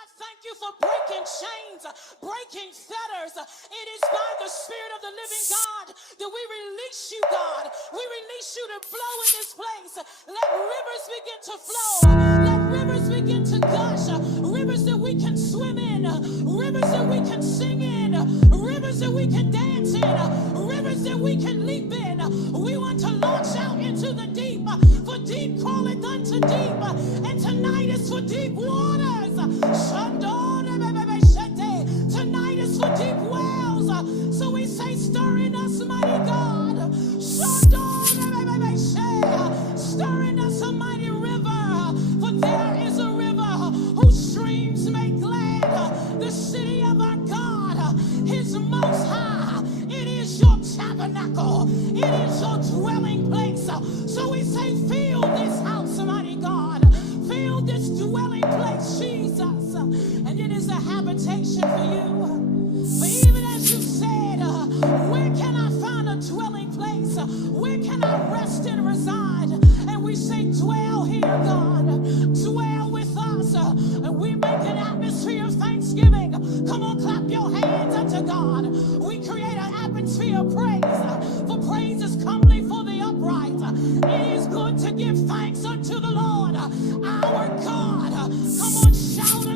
God, thank you for breaking chains, breaking fetters. It is by the Spirit of the living God that we release you, God. We release you to flow in this place. Let rivers begin to flow. Let rivers begin to gush. Rivers that we can swim in. Rivers that we can sing in. Rivers that we can dance in. Rivers that we can leap in. We want to launch out into the deep. For deep calleth unto deep. And tonight is for deep waters. Tonight is for deep wells. So we say, stir in us, mighty God. Stir in us a mighty river. For there is a river whose streams make glad the city of our God, his most high. It is your tabernacle. It is your dwelling place. So we say, fill this house, mighty God. Fill this dwelling place, Jesus. And it is a habitation for you. For even as you said, where can I find a dwelling place? Where can I rest and reside? And we say, dwell here, God. Dwell with us. And we make an atmosphere of thanksgiving. Come on, clap your hands unto God. We create an atmosphere of praise. For praise is comely for the upright. It is good to give thanks unto the Lord, our God. Come on, shout